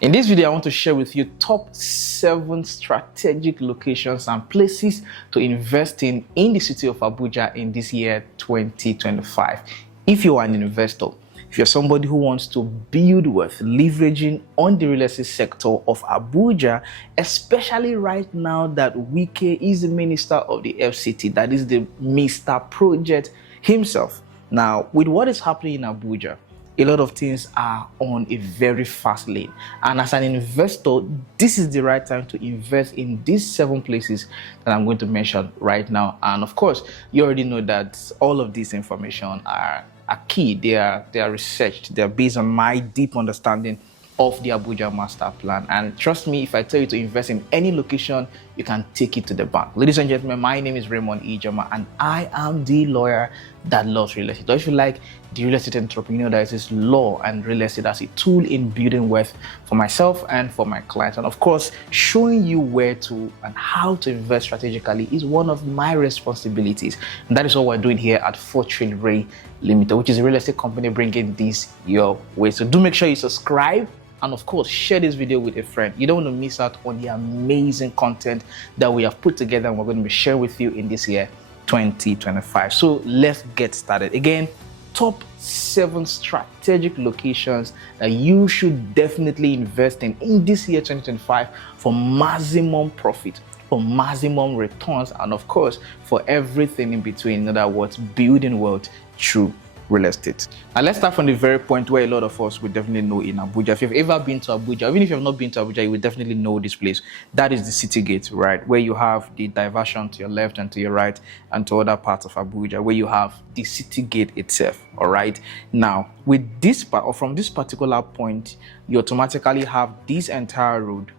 In this video, I want to share with you top 7 strategic locations and places to invest in the city of Abuja in this year 2025. If you are an investor, if you're somebody who wants to build wealth, leveraging on the real estate sector of Abuja, especially right now that Wike is the minister of the FCT, that is the Mr. Project himself. Now, with what is happening in Abuja, a lot of things are on a very fast lane, and as an investor, this is the right time to invest in these 7 places that I'm going to mention right now. And of course, you already know that all of this information are key. They are researched, they are based on my deep understanding of the Abuja Masterplan. And trust me, if I tell you to invest in any location, you can take it to the bank. Ladies and gentlemen, my name is Raymond Ijoma, and I am the lawyer that loves real estate. Or if you like, the real estate entrepreneur that uses law and real estate as a tool in building wealth for myself and for my clients. And of course, showing you where to and how to invest strategically is one of my responsibilities. And that is what we're doing here at Fortreal Rei Ltd, which is a real estate company bringing this your way. So do make sure you subscribe, and of course, share this video with a friend. You don't want to miss out on the amazing content that we have put together and we're going to be sharing with you in this year 2025. So let's get started. Again, top 7 strategic locations that you should definitely invest in this year 2025 for maximum profit, for maximum returns, and of course, for everything in between. In other words, building wealth through real estate. And let's start from the very point where a lot of us would definitely know in Abuja. If you've ever been to Abuja, even if you have not been to Abuja, you will definitely know this place. That is the city gate, right? Where you have the diversion to your left and to your right and to other parts of Abuja, where you have the city gate itself, all right? Now, with this part, or from this particular point, you automatically have this entire road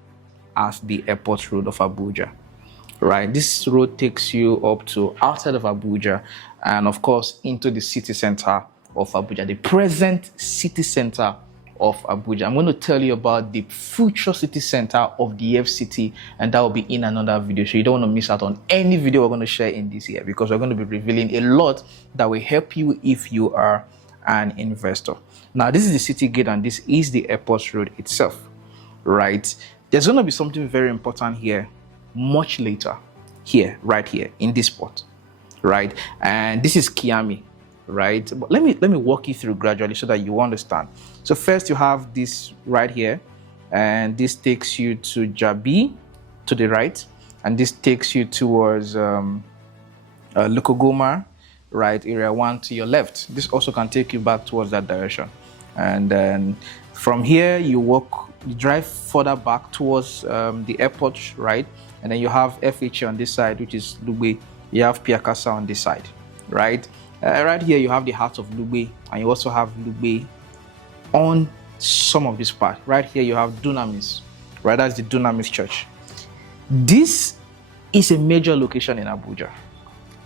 as the airport road of Abuja. Right, this road takes you up to outside of Abuja and of course into the city center of Abuja, the present city center of Abuja. I'm going to tell you about the future city center of the FCT, and that will be in another video, so you don't want to miss out on any video we're going to share in this year, because we're going to be revealing a lot that will help you if you are an investor. Now, this is the city gate and this is the airport road itself, right? There's going to be something very important here much later, right here in this spot, right? And this is Kiami, right? But let me walk you through gradually so that you understand. So first you have this right here, and this takes you to Jabi to the right, and this takes you towards Lukogoma, right, area 1 to your left. This also can take you back towards that direction. And then from here you drive further back towards the airport, right? And then you have FH on this side, which is Lugbe. You have Piakasa on this side, right? Right here you have the heart of Lugbe, and you also have Lugbe on some of this part. Right here you have Dunamis, right? That's the Dunamis Church. This is a major location in Abuja,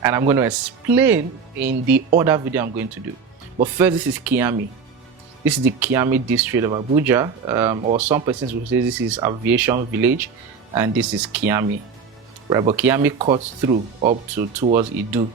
and I'm going to explain in the other video I'm going to do. But first, this is Kiami. This is the Kiami district of Abuja, or some persons will say this is Aviation Village, and this is Kiami, right? But Kiami cuts through up towards Idu,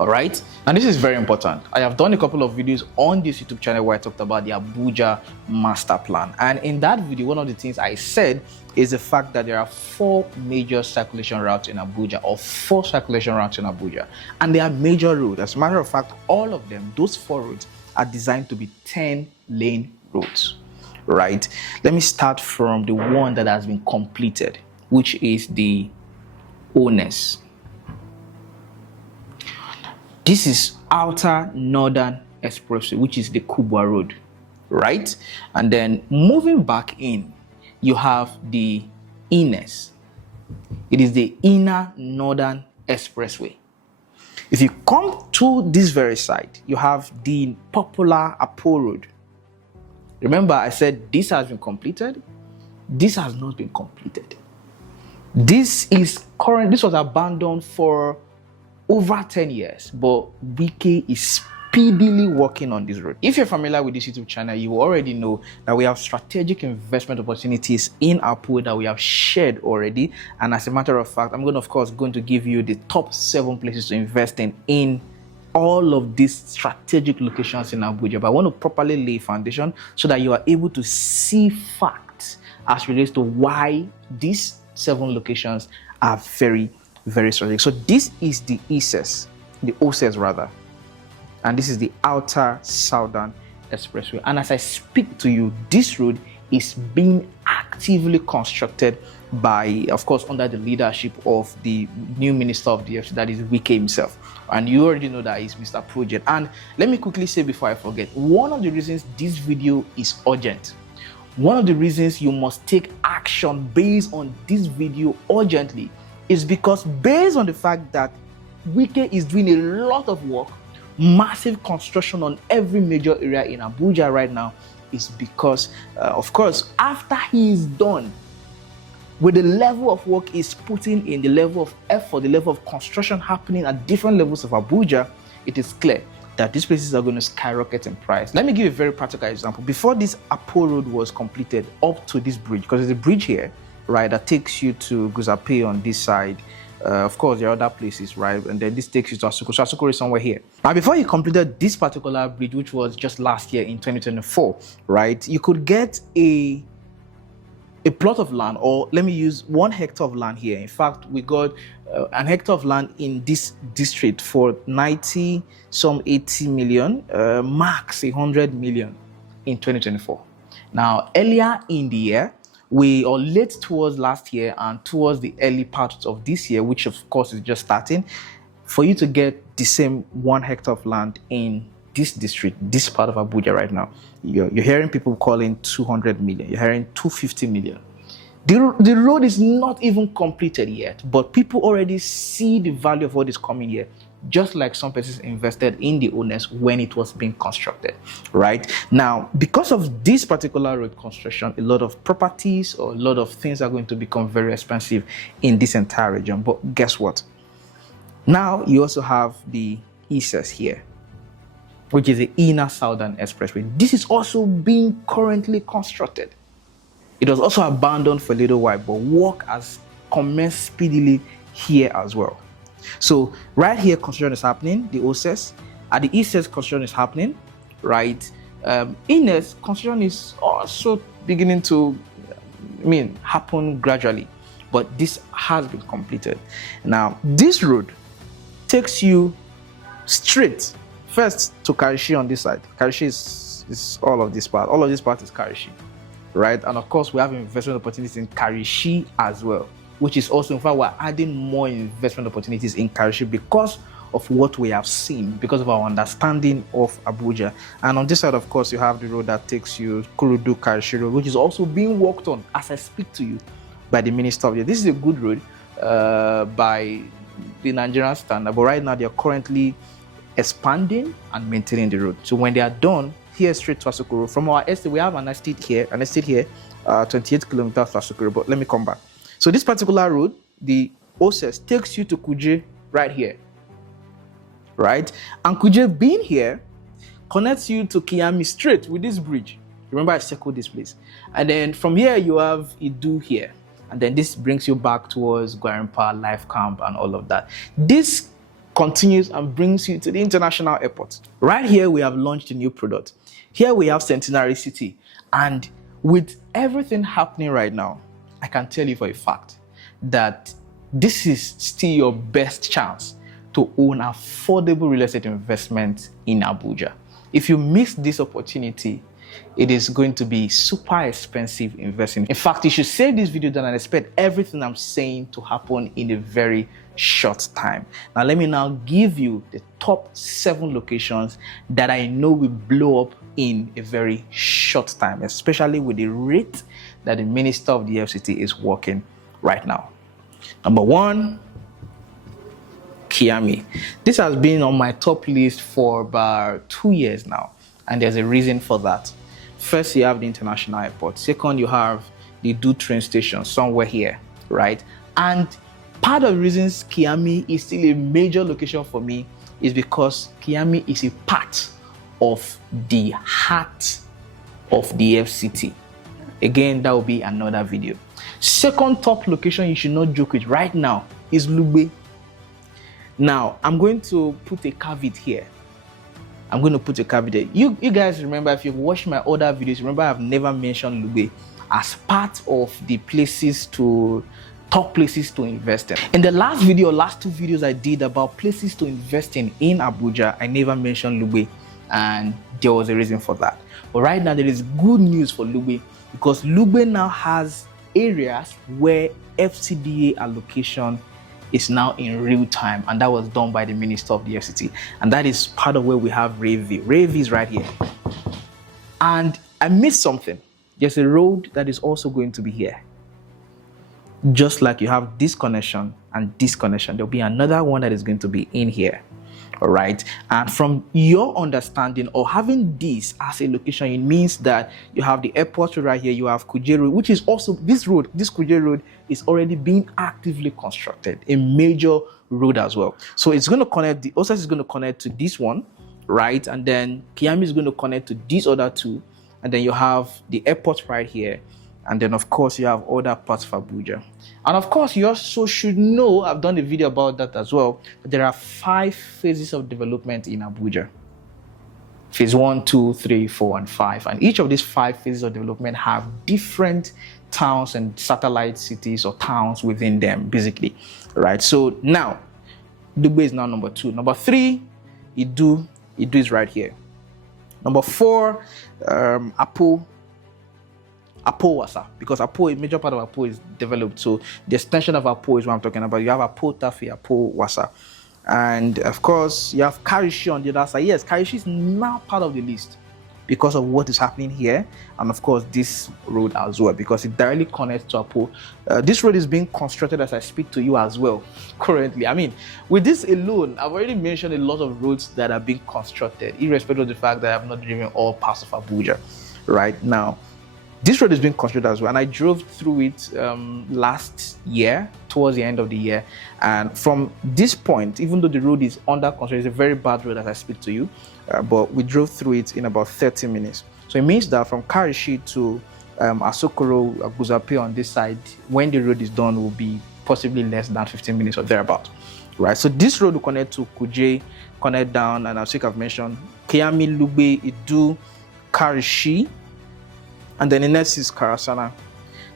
all right? And this is very important. I have done a couple of videos on this YouTube channel where I talked about the Abuja Masterplan, and in that video, one of the things I said is the fact that there are 4 major circulation routes in Abuja, or 4 circulation routes in Abuja, and they are major roads. As a matter of fact, all of them, those 4 roads, are designed to be 10-lane roads, right? Let me start from the one that has been completed, which is the Ones. This is Outer Northern Expressway, which is the Kubwa Road, right? And then moving back in, you have the Ines. It is the Inner Northern Expressway. If you come to this very side, you have the popular Apo Road. Remember, I said this has been completed. This has not been completed. This was abandoned for over 10 years, but Wike is speedily working on this road. If you're familiar with this YouTube channel, you already know that we have strategic investment opportunities in our pool that we have shared already. And as a matter of fact, I'm going to give you the top 7 places to invest in all of these strategic locations in Abuja. But I want to properly lay foundation so that you are able to see facts as relates to why these 7 locations are very, very strategic. So this is the ESES, the OSES rather, and this is the Outer Southern Expressway. And as I speak to you, this road is being actively constructed by, of course, under the leadership of the new minister of the FCT, that is Wike himself. And you already know that is Mr. Project. And let me quickly say before I forget, one of the reasons this video is urgent, one of the reasons you must take action based on this video urgently, is because based on the fact that Wike is doing a lot of work, massive construction on every major area in Abuja right now, is because, of course, after he is done with the level of work he's putting in, the level of effort, the level of construction happening at different levels of Abuja, it is clear that these places are going to skyrocket in price. Let me give you a very practical example. Before this Apo Road was completed up to this bridge, because there's a bridge here, right, that takes you to Guzape on this side. Of course, there are other places, right? And then this takes you to Asuku. So Asuku is somewhere here. Now, before he completed this particular bridge, which was just last year in 2024, right, you could get a plot of land, or let me use 1 hectare of land here. In fact, we got an hectare of land in this district for 90, some 80 million, max 100 million in 2024. Now, earlier in the year, or late towards last year and towards the early part of this year, which of course is just starting, for you to get the same 1 hectare of land in this district, this part of Abuja right now, you're hearing people calling 200 million, you're hearing 250 million. The road is not even completed yet, but people already see the value of what is coming here, just like some persons invested in the owners when it was being constructed, right? Now, because of this particular road construction, a lot of properties or a lot of things are going to become very expensive in this entire region. But guess what? Now you also have the ESES here, which is the Inner Southern Expressway. This is also being currently constructed. It was also abandoned for a little while, but work has commenced speedily here as well. So right here, construction is happening, the OSES. At the ESES, construction is happening, right? INES, construction is also beginning to happen gradually, but this has been completed. Now, this road takes you straight first to Karishi on this side. Karishi is all of this part. All of this part is Karishi, right? And of course, we have investment opportunities in Karishi as well, which is also, in fact, we're adding more investment opportunities in Karishi because of what we have seen, because of our understanding of Abuja. And on this side, of course, you have the road that takes you Kurudu Karishi Road, which is also being worked on as I speak to you by the Minister of the. This is a good road by the Nigerian standard, but right now they are currently expanding and maintaining the road. So when they are done, here straight to Asuku Road. From our estate, we have an estate here, 28 kilometers to Asuku Road. But let me come back. So this particular road, the OSES, takes you to Kuje right here, right? And Kuje being here connects you to Kiami straight with this bridge. Remember I circled this place. And then from here you have Idu here. And then this brings you back towards Gwarimpa, Life Camp and all of that. This continues and brings you to the international airport. Right here we have launched a new product. Here we have Centenary City. And with everything happening right now, I can tell you for a fact that this is still your best chance to own affordable real estate investment in Abuja. If you miss this opportunity, it is going to be super expensive investing. In fact, you should save this video down and expect everything I'm saying to happen in a very short time. Now, let me now give you the top 7 locations that I know will blow up in a very short time, especially with the rate that the Minister of the FCT is working right now. Number 1, Kiami. This has been on my top list for about 2 years now, and there's a reason for that. First, you have the international airport. Second, you have the Do train station somewhere here, right? And part of the reasons Kiami is still a major location for me is because Kiami is a part of the heart of the FCT. Again, that will be another video. Second top location you should not joke with right now is Lugbe. Now, I'm going to put a caveat here. You guys remember, if you've watched my other videos, remember I've never mentioned Lugbe as part of the top places to invest in. In the last two videos I did about places to invest in Abuja, I never mentioned Lugbe, and there was a reason for that. But right now there is good news for Lugbe, because Lugbe now has areas where FCDA allocation is now in real time, and that was done by the Minister of the FCT, and that is part of where we have Rei V. Rei V is right here. And I missed something. There's a road that is also going to be here. Just like you have this connection and this connection, there'll be another one that is going to be in here. All right. And from your understanding, or having this as a location, it means that you have the airport right here, you have Kuje Road, which is also this Kuje Road is already being actively constructed, a major road as well. So it's going to connect, the OSAS is going to connect to this one, right? And then Kiami is going to connect to these other two. And then you have the airport right here. And then, of course, you have other parts of Abuja. And of course, you also should know, I've done a video about that as well, but there are 5 phases of development in Abuja. Phase 1, 2, 3, 4, and 5. And each of these 5 phases of development have different towns and satellite cities or towns within them, basically. Right? So now, Dugbe is now number 2. Number 3, Idu is right here. Number 4, Apo Wasa, because Apo, a major part of Apo is developed. So the extension of Apo is what I'm talking about. You have Apo Tafi, Apo Wasa. And of course, you have Karishi on the other side. Yes, Karishi is now part of the list because of what is happening here. And of course, this road as well, because it directly connects to Apo. This road is being constructed as I speak to you as well, currently. I mean, with this alone, I've already mentioned a lot of roads that are being constructed, irrespective of the fact that I've not driven all parts of Abuja right now. This road is being constructed as well, and I drove through it last year, towards the end of the year. And from this point, even though the road is under construction, it's a very bad road as I speak to you, but we drove through it in about 30 minutes. So it means that from Karishi to Asokoro, Aguzape on this side, when the road is done, will be possibly less than 15 minutes or thereabout. Right, so this road will connect to Kuje, connect down, and as I've mentioned, Kiami, Lugbe, Idu, Karishi. And then the next is Karasana.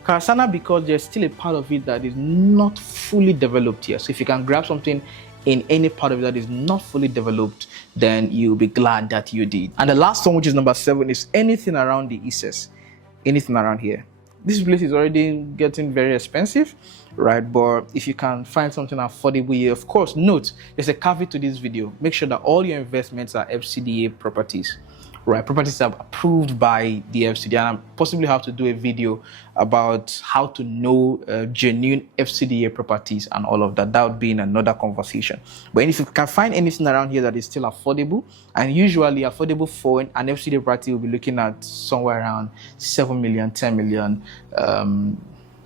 Karasana, because there's still a part of it that is not fully developed yet. So if you can grab something in any part of it that is not fully developed, then you'll be glad that you did. And the last one, which is number 7, is anything around the ISES. Anything around here. This place is already getting very expensive, right? But if you can find something affordable here, of course, note, there's a caveat to this video. Make sure that all your investments are FCDA properties. Right, properties are approved by the FCDA, and I possibly have to do a video about how to know genuine FCDA properties and all of that. That would be in another conversation. But if you can find anything around here that is still affordable, and usually affordable for an FCDA property, will be looking at somewhere around 7 million, 10 million,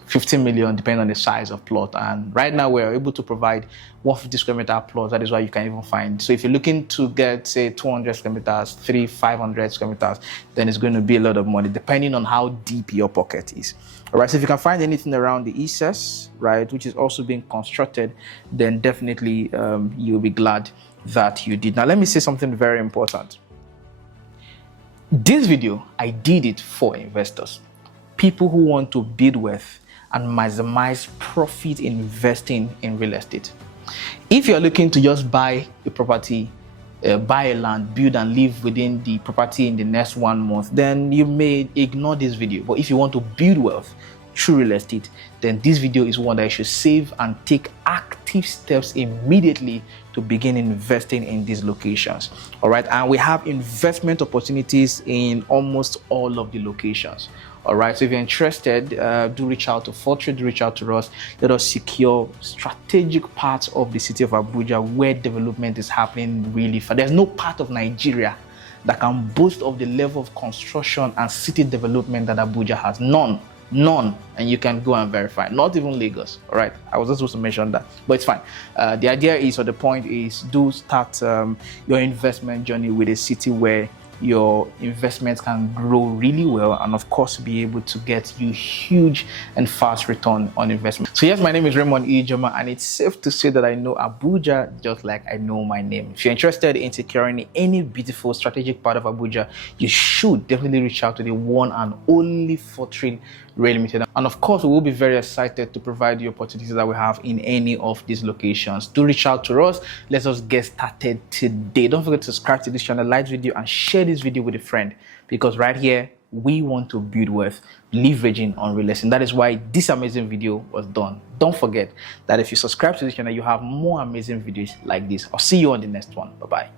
15 million, depending on the size of plot. And right now we're able to provide 150 square meter plot. That is why you can even find. So if you're looking to get, say, 200 square meters, 500 square meters, then it's going to be a lot of money, depending on how deep your pocket is. All right, so if you can find anything around the ISES, right, which is also being constructed, then definitely you'll be glad that you did. Now, let me say something very important. This video, I did it for investors, people who want to build wealth and maximize profit investing in real estate. If you're looking to just buy a property, buy a land, build and live within the property in the next 1 month, then you may ignore this video. But if you want to build wealth through real estate, then this video is one that you should save and take active steps immediately to begin investing in these locations. All right, and we have investment opportunities in almost all of the locations. All right, so if you're interested, do reach out to Fortreal, do reach out to us. Let us secure strategic parts of the city of Abuja where development is happening really fast. There's no part of Nigeria that can boast of the level of construction and city development that Abuja has. None. And you can go and verify. Not even Lagos. All right, I was not supposed to mention that, but it's fine. The idea is, or the point is, do start your investment journey with a city where your investments can grow really well, and of course be able to get you huge and fast return on investment. So yes, my name is Raymond Ijoma, and it's safe to say that I know Abuja just like I know my name. If you're interested in securing any beautiful strategic part of Abuja, you should definitely reach out to the one and only Fortreal Rei Ltd. And of course, we will be very excited to provide you opportunities that we have in any of these locations. Do reach out to us. Let us get started today. Don't forget to subscribe to this channel, like this video, and share this video with a friend, because right here, we want to build wealth leveraging on real estate. That is why this amazing video was done. Don't forget that if you subscribe to this channel, you have more amazing videos like this. I'll see you on the next one. Bye-bye.